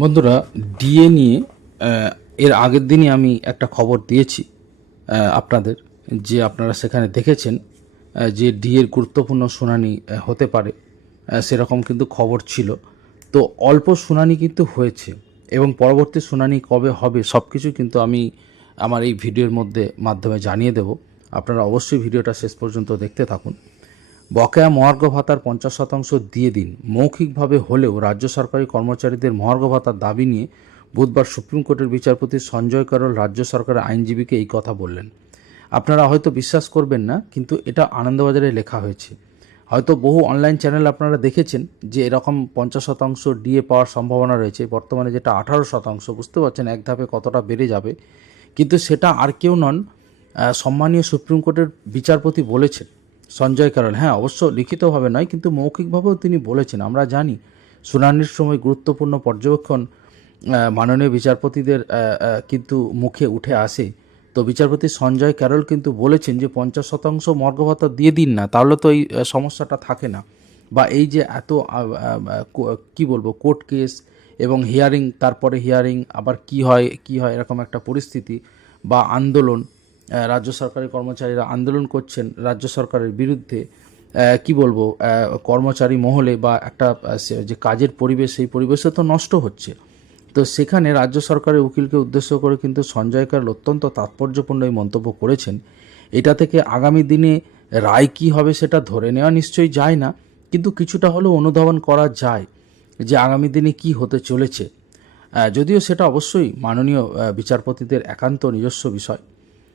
বন্ধুরা, ডিএ নিয়ে এর আগের দিনই আমি একটা খবর দিয়েছি আপনাদের, যে আপনারা সেখানে দেখেছেন যে ডিএর গুরুত্বপূর্ণ শুনানি হতে পারে, সেরকম কিন্তু খবর ছিল। তো অল্প শুনানি কিন্তু হয়েছে এবং পরবর্তী শুনানি কবে হবে সব কিছু কিন্তু আমি আমার এই ভিডিওর মাধ্যমে জানিয়ে দেব। আপনারা অবশ্যই ভিডিওটা শেষ পর্যন্ত দেখতে থাকুন। বকেয়া মহার্ঘ ভাতার 50% দিয়ে দিন, মৌখিকভাবে হলেও রাজ্য সরকারি কর্মচারীদের মহার্ঘ ভাতার দাবি নিয়ে বুধবার সুপ্রিম কোর্টের বিচারপতি সঞ্জয় করল রাজ্য সরকারের আইনজীবীকে এই কথা বললেন। আপনারা হয়তো বিশ্বাস করবেন না, কিন্তু এটা আনন্দবাজারে লেখা হয়েছে। হয়তো বহু অনলাইন চ্যানেল আপনারা দেখেছেন যে এরকম 50% ডিএ পাওয়ার সম্ভাবনা রয়েছে, বর্তমানে যেটা 18%। বুঝতে পারছেন এক ধাপে কতটা বেড়ে যাবে। কিন্তু সেটা আর কেউ নন, সম্মানীয় সুপ্রিম কোর্টের বিচারপতি বলেছেন, সঞ্জয় কারল। হ্যাঁ, অবশ্য লিখিতভাবে নয়, কিন্তু মৌখিকভাবেও তিনি বলেছেন। আমরা জানি শুনানির সময় গুরুত্বপূর্ণ পর্যবেক্ষণ মাননীয় বিচারপতিদের কিন্তু মুখে উঠে আসে। তো বিচারপতি সঞ্জয় ক্যারল কিন্তু বলেছেন যে 50% মর্গ ভাতা দিয়ে দিন না, তাহলে তো এই সমস্যাটা থাকে না। বা এই যে এত কি বলবো, কোর্ট কেস এবং হিয়ারিং, তারপরে হিয়ারিং আবার কি হয় এরকম একটা পরিস্থিতি বা আন্দোলন, রাজ্য সরকারি কর্মচারীরা আন্দোলন করছেন রাজ্য সরকারের বিরুদ্ধে, কি বলবো, কর্মচারী মহলে বা একটা যে কাজের পরিবেশ, সেই পরিবেশে তো নষ্ট হচ্ছে। তো সেখানে রাজ্য সরকারের উকিলকে উদ্দেশ্য করে কিন্তু সঞ্জয় কারল অত্যন্ত তাৎপর্যপূর্ণ এই মন্তব্য করেছেন। এটা থেকে আগামী দিনে রায় কী হবে সেটা ধরে নেওয়া নিশ্চয়ই যায় না, কিন্তু কিছুটা হলেও অনুধাবন করা যায় যে আগামী দিনে কি হতে চলেছে। যদিও সেটা অবশ্যই মাননীয় বিচারপতিদের একান্ত নিজস্ব বিষয়।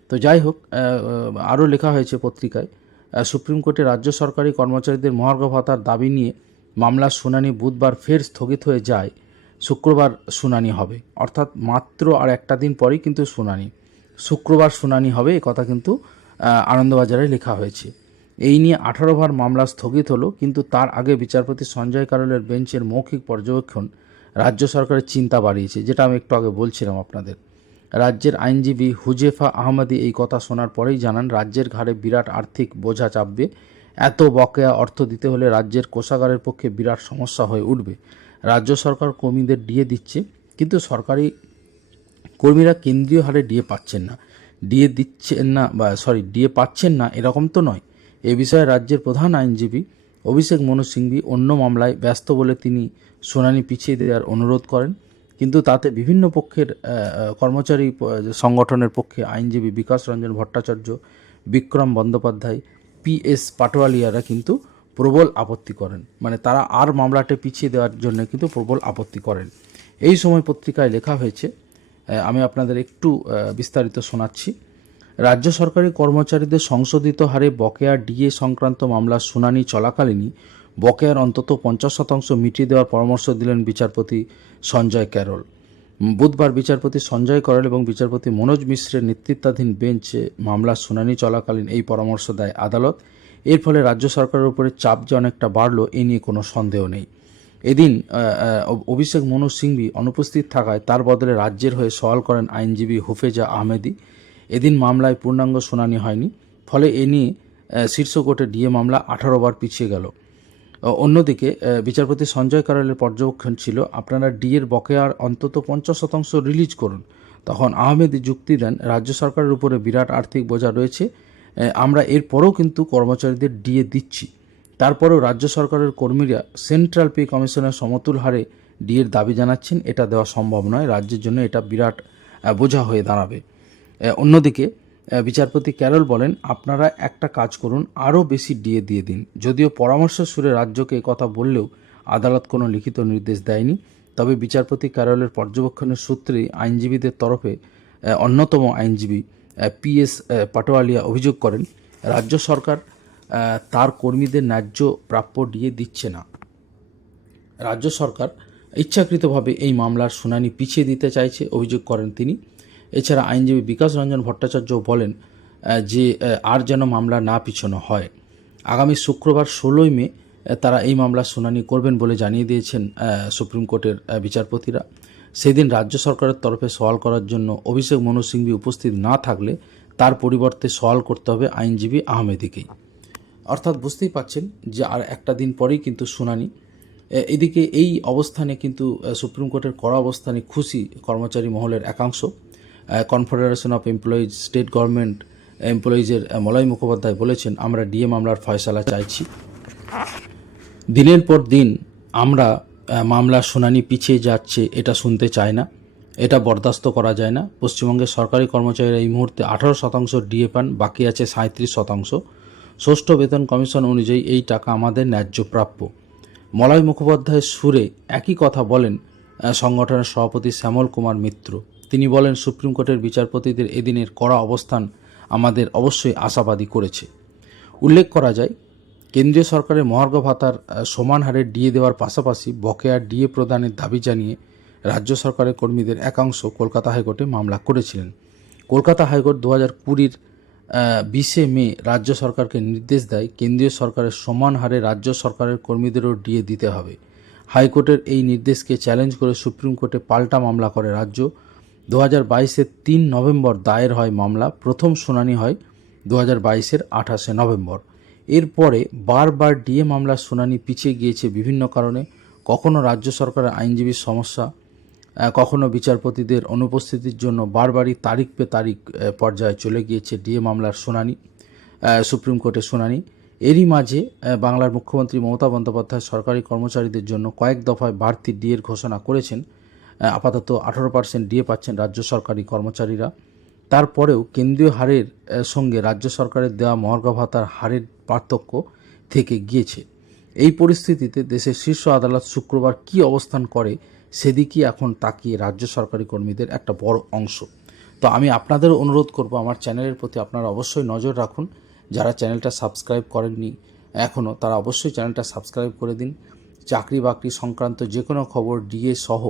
তো যাই হোক, আরও লেখা হয়েছে পত্রিকায়, সুপ্রিম কোর্টে রাজ্য সরকারি কর্মচারীদের মহার্ঘ ভাতার দাবি নিয়ে মামলার শুনানি বুধবার ফের স্থগিত হয়ে যায়। শুক্রবার শুনানি হবে, অর্থাৎ মাত্র আর একটা দিন পরেই কিন্তু শুনানি। শুক্রবার শুনানি হবে, এ কথা কিন্তু আনন্দবাজারে লেখা হয়েছে। এই নিয়ে 18 বার মামলা স্থগিত হলো, কিন্তু তার আগে বিচারপতি সঞ্জয় কারলের বেঞ্চের মৌখিক পর্যবেক্ষণ রাজ্য সরকারের চিন্তা বাড়িয়েছে, যেটা আমি একটু আগে বলছিলাম আপনাদের। রাজ্যের আইনজীবী হুজেফা আহমদি এই কথা শোনার পরেই জানান, রাজ্যের ঘাড়ে বিরাট আর্থিক বোঝা চাপবে। এত বকেয়া অর্থ দিতে হলে রাজ্যের কোষাগারের পক্ষে বিরাট সমস্যা হয়ে উঠবে। রাজ্য সরকার কর্মীদের ডিএ দিচ্ছে, কিন্তু সরকারি কর্মীরা কেন্দ্রীয় হারে ডিএ পাচ্ছেন না। ডিএ পাচ্ছেন না এরকম তো নয়। এ বিষয়ে রাজ্যের প্রধান আইনজীবী অভিষেক মনু সিংভি অন্য মামলায় ব্যস্ত বলে তিনি শুনানি পিছিয়ে দেওয়ার অনুরোধ করেন, কিন্তু তাতে বিভিন্ন পক্ষের কর্মচারী সংগঠনের পক্ষে আইনজীবী বিকাশ রঞ্জন ভট্টাচার্য, বিক্রম বন্দ্যোপাধ্যায়, PS পাটোয়ালিয়ারা কিন্তু প্রবল আপত্তি করেন। মানে তারা আর মামলাটা পিছিয়ে দেওয়ার জন্য কিন্তু প্রবল আপত্তি করেন। এই সময় পত্রিকায় লেখা হয়েছে, আমি আপনাদের একটু বিস্তারিত শোনাচ্ছি। রাজ্য সরকারি কর্মচারীদের সংশোধিত হারে বকেয়া ডিএ সংক্রান্ত মামলার শুনানি চলাকালীনই বকেয়ার অন্তত 50% মিটিয়ে দেওয়ার পরামর্শ দিলেন বিচারপতি সঞ্জয় ক্যারল। বুধবার বিচারপতি সঞ্জয় করল এবং বিচারপতি মনোজ মিশ্রের নেতৃত্বাধীন বেঞ্চে মামলার শুনানি চলাকালীন এই পরামর্শ দেয় আদালত। এর ফলে রাজ্য সরকারের উপরে চাপ যে অনেকটা বাড়ল, এ নিয়ে কোনো সন্দেহ নেই। এদিন অভিষেক মনু সিংভি অনুপস্থিত থাকায় তার বদলে রাজ্যের হয়ে সওয়াল করেন আইনজীবী হুফেজা আহমেদি। এদিন মামলায় পূর্ণাঙ্গ শুনানি হয়নি, ফলে এ নিয়ে শীর্ষ কোর্টে ডিএ মামলা 18 বার পিছিয়ে গেল। অন্যদিকে বিচারপতি সঞ্জয় কারলের পর্যবেক্ষণ ছিল, আপনারা ডিএর বকেয়ার অন্তত 50% রিলিজ করুন। তখন আহমেদি যুক্তি দেন, রাজ্য সরকারের উপরে বিরাট আর্থিক বোঝা রয়েছে, আমরা এরপরেও কিন্তু কর্মচারীদের ডিএ দিচ্ছি। তারপরেও রাজ্য সরকারের কর্মীরা সেন্ট্রাল পে কমিশনের সমতুল হারে ডিএর দাবি জানাচ্ছেন, এটা দেওয়া সম্ভব নয়, রাজ্যের জন্য এটা বিরাট বোঝা হয়ে দাঁড়াবে। অন্যদিকে বিচারপতি ক্যারল বলেন, আপনারা একটা কাজ করুন, আরও বেশি ডিএ দিয়ে দিন। যদিও পরামর্শ সুরে রাজ্যকে কথা বললেও আদালত কোনো লিখিত নির্দেশ দেয়নি। তবে বিচারপতি ক্যারলের পর্যবেক্ষণের সূত্রেই আইনজীবীদের তরফে অন্যতম আইনজীবী PS পাটোয়ালিয়া অভিযোগ করেন, রাজ্য সরকার তার কর্মীদের ন্যায্য প্রাপ্য ডিএ দিচ্ছে না। রাজ্য সরকার ইচ্ছাকৃতভাবে এই মামলার শুনানি পিছিয়ে দিতে চাইছে, অভিযোগ করেন তিনি। এছাড়া আইনজীবী বিকাশ রঞ্জন ভট্টাচার্য বলেন যে আর যেন মামলা না পিছনো হয়। আগামী শুক্রবার 16ই মে তারা এই মামলার শুনানি করবেন বলে জানিয়ে দিয়েছেন সুপ্রিম কোর্টের বিচারপতিরা। সেদিন রাজ্য সরকারের তরফে সওয়াল করার জন্য অভিষেক মনু সিংভি উপস্থিত না থাকলে তার পরিবর্তে সওয়াল করতে হবে আইনজীবী আহমেদিকেই। অর্থাৎ বুঝতেই পাচ্ছেন যে আর একটা দিন পরেই কিন্তু শুনানি। এদিকে এই অবস্থানে কিন্তু সুপ্রিম কোর্টের কড়া অবস্থানে খুশি কর্মচারী মহলের একাংশ। Confederation of employees state government এমপ্লয়িজের মলয় মুখোপাধ্যায় বলেছেন, আমরা ডিএ মামলার ফয়সালা চাইছি। দিনের পর দিন আমরা মামলার শুনানি পিছিয়ে যাচ্ছে এটা শুনতে চাই না, এটা বরদাস্ত করা যায় না। পশ্চিমবঙ্গের সরকারি কর্মচারীরা এই মুহূর্তে 18% ডিএ পান, বাকি আছে 37%। ষষ্ঠ বেতন কমিশন অনুযায়ী এই টাকা আমাদের ন্যায্য প্রাপ্য। মলয় মুখোপাধ্যায়ের সুরে একই কথা বলেন সংগঠনের সভাপতি শ্যামল কুমার মিত্র। তিনি বলেন, সুপ্রিম কোর্টের বিচারপতিদের এদিনের কড়া অবস্থান আমাদের অবশ্যই আশাবাদী করেছে। উল্লেখ করা যায়, কেন্দ্রীয় সরকারের মহার্ঘ ভাতার সমান হারে ডিএ দেওয়ার পাশাপাশি বকেয়া ডিএ প্রদানের দাবি জানিয়ে রাজ্য সরকারের কর্মীদের একাংশ কলকাতা হাইকোর্টে মামলা করেছিলেন। কলকাতা হাইকোর্ট 2020 20 মে রাজ্য সরকারকে নির্দেশ দেয়, কেন্দ্রীয় সরকারের সমান হারে রাজ্য সরকারের কর্মীদেরও ডিএ দিতে হবে। হাইকোর্টের এই নির্দেশকে চ্যালেঞ্জ করে সুপ্রিম কোর্টে পাল্টা মামলা করে রাজ্য। 2022-এর 3 নভেম্বর দায়ের হয় মামলা। প্রথম শুনানি হয় 2022-এর 28 নভেম্বর। এরপরে বারবার ডিএ মামলার শুনানি পিছিয়ে গিয়েছে বিভিন্ন কারণে। কখনো রাজ্য সরকারের আইনজীবীর সমস্যা, কখনো বিচারপতিদের অনুপস্থিতির জন্য বারবারই তারিখ পে তারিখ পর্যায়ে চলে গিয়েছে ডিএ মামলার শুনানি, সুপ্রিম কোর্টের শুনানি। এরই মাঝে বাংলার মুখ্যমন্ত্রী মমতা বন্দ্যোপাধ্যায় সরকারি কর্মচারীদের জন্য কয়েক দফায় বাড়তি ডিএর ঘোষণা করেছেন। আপাতত 18% ডিএ পাচ্ছেন রাজ্য সরকারি কর্মচারীরা। তারপরেও কেন্দ্রীয় হারের সঙ্গে রাজ্য সরকারের দেওয়া মহার্ঘ ভাতার হারের পার্থক্য থেকে গিয়েছে। এই পরিস্থিতিতে দেশের শীর্ষ আদালত শুক্রবার কী অবস্থান করে সেদিকেই এখন তাকিয়ে রাজ্য সরকারি কর্মীদের একটা বড় অংশ। তো আমি আপনাদেরও অনুরোধ করব, আমার চ্যানেলের প্রতি আপনারা অবশ্যই নজর রাখুন। যারা চ্যানেলটা সাবস্ক্রাইব করেননি এখনও, তারা অবশ্যই চ্যানেলটা সাবস্ক্রাইব করে দিন। চাকরি বাকরি সংক্রান্ত যে কোনো খবর, ডিএ সহ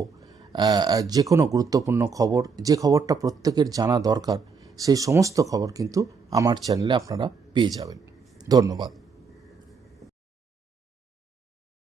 যে কোনো গুরুত্বপূর্ণ খবর, যে খবরটা প্রত্যেকের জানা দরকার, সেই সমস্ত খবর কিন্তু আমার চ্যানেলে আপনারা পেয়ে যাবেন। ধন্যবাদ।